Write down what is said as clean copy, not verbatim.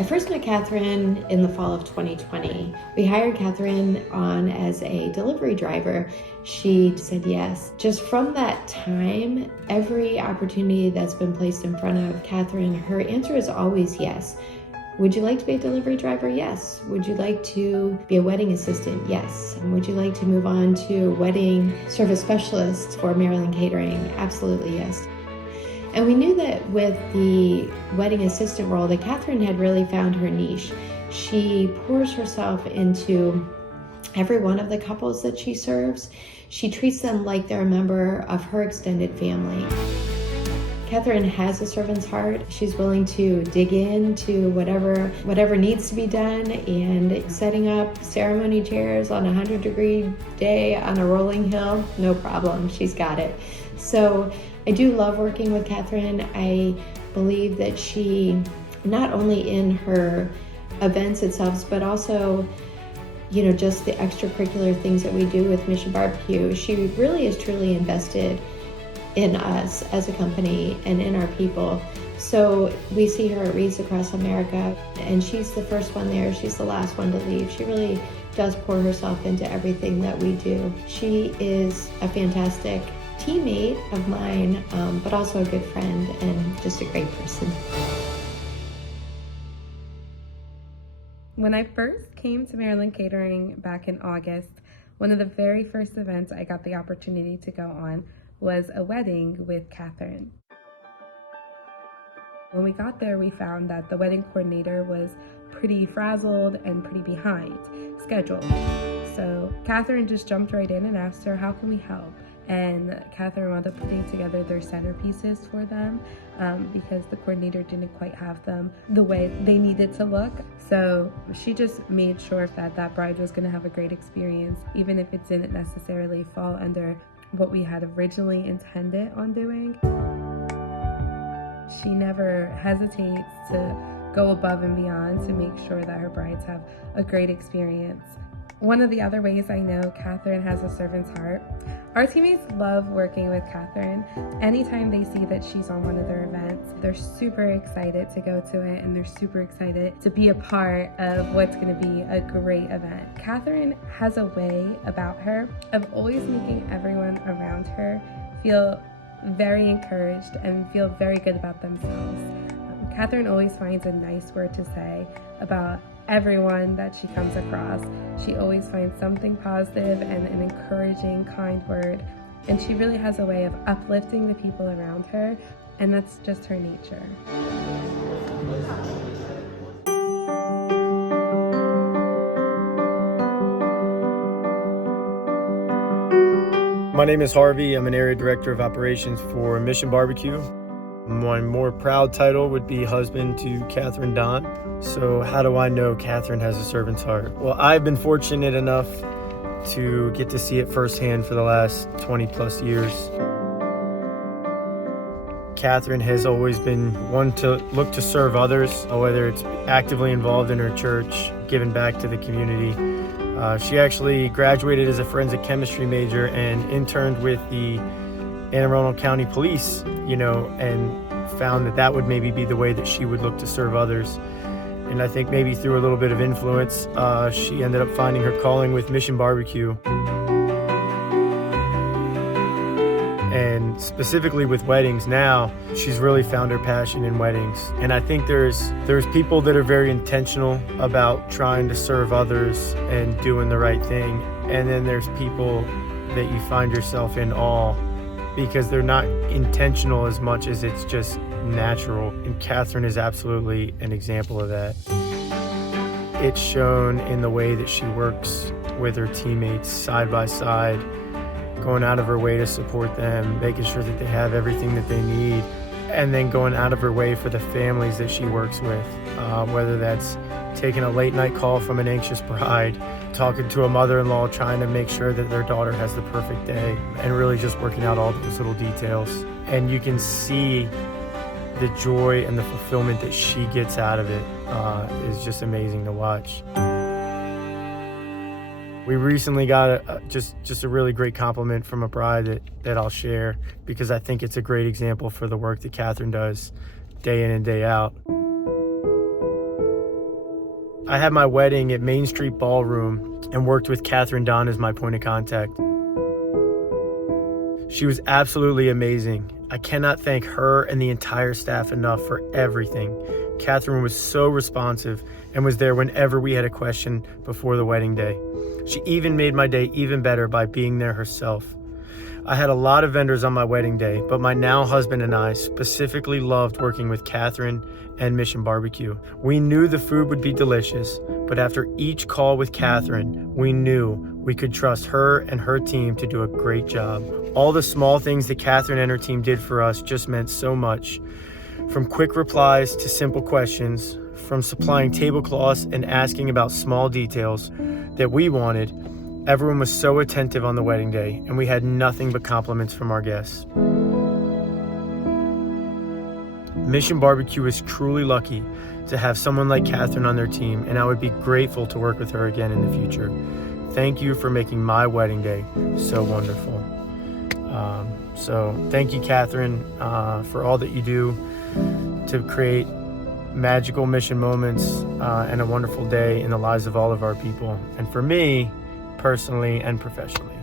I first met Kathryn in the fall of 2020. We hired Kathryn on as a delivery driver. She said yes. Just from that time, every opportunity that's been placed in front of Kathryn, her answer is always yes. Would you like to be a delivery driver? Yes. Would you like to be a wedding assistant? Yes. Would you like to move on to wedding service specialist for Maryland Catering? Absolutely yes. And we knew that with the wedding assistant role that Kathryn had really found her niche. She pours herself into every one of the couples that she serves. She treats them like they're a member of her extended family. Kathryn has a servant's heart. She's willing to dig into whatever needs to be done, and setting up ceremony chairs on a 100-degree day on a rolling hill, no problem. She's got it. So I do love working with Kathryn. I believe that she, not only in her events itself, but also, just the extracurricular things that we do with Mission Barbecue, she really is truly invested in us as a company and in our people. So we see her at Reads Across America, and she's the first one there. She's the last one to leave. She really does pour herself into everything that we do. She is a fantastic teammate of mine, but also a good friend and just a great person. When I first came to Maryland Catering back in August, one of the very first events I got the opportunity to go on was a wedding with Kathryn. When we got there, we found that the wedding coordinator was pretty frazzled and pretty behind schedule. So Kathryn just jumped right in and asked her, how can we help? And Kathryn wound up putting together their centerpieces for them because the coordinator didn't quite have them the way they needed to look. So she just made sure that bride was going to have a great experience, even if it didn't necessarily fall under what we had originally intended on doing. She never hesitates to go above and beyond to make sure that her brides have a great experience. One of the other ways I know Kathryn has a servant's heart, our teammates love working with Kathryn. Anytime they see that she's on one of their events, they're super excited to go to it, and they're super excited to be a part of what's going to be a great event. Kathryn has a way about her of always making everyone around her feel very encouraged and feel very good about themselves. Kathryn always finds a nice word to say about everyone that she comes across. She always finds something positive and an encouraging, kind word. And she really has a way of uplifting the people around her, and that's just her nature. My name is Harvey. I'm an area director of operations for Mission Barbecue. My more proud title would be husband to Kathryn Donn. So how do I know Kathryn has a servant's heart? Well, I've been fortunate enough to get to see it firsthand for the last 20 plus years. Kathryn has always been one to look to serve others, whether it's actively involved in her church, giving back to the community. She actually graduated as a forensic chemistry major and interned with the Anne Arundel County Police, and found that would maybe be the way that she would look to serve others. And I think maybe through a little bit of influence, she ended up finding her calling with Mission Barbecue. And specifically with weddings now, she's really found her passion in weddings. And I think there's people that are very intentional about trying to serve others and doing the right thing. And then there's people that you find yourself in awe because they're not intentional as much as it's just natural. And Kathryn is absolutely an example of that. It's shown in the way that she works with her teammates side by side, going out of her way to support them, making sure that they have everything that they need, and then going out of her way for the families that she works with, whether that's taking a late night call from an anxious bride, talking to a mother-in-law trying to make sure that their daughter has the perfect day, and really just working out all those little details. And you can see the joy and the fulfillment that she gets out of it is just amazing to watch. We recently got just a really great compliment from a bride that I'll share because I think it's a great example for the work that Kathryn does day in and day out. I had my wedding at Main Street Ballroom and worked with Kathryn Donn as my point of contact. She was absolutely amazing. I cannot thank her and the entire staff enough for everything. Kathryn was so responsive and was there whenever we had a question before the wedding day. She even made my day even better by being there herself. I had a lot of vendors on my wedding day, but my now husband and I specifically loved working with Kathryn and Mission Barbecue. We knew the food would be delicious, but after each call with Kathryn, we knew we could trust her and her team to do a great job. All the small things that Kathryn and her team did for us just meant so much. From quick replies to simple questions, from supplying tablecloths and asking about small details that we wanted, everyone was so attentive on the wedding day, and we had nothing but compliments from our guests. Mission Barbecue is truly lucky to have someone like Kathryn on their team, and I would be grateful to work with her again in the future. Thank you for making my wedding day so wonderful. So thank you, Kathryn, for all that you do to create magical mission moments and a wonderful day in the lives of all of our people, and for me, personally and professionally.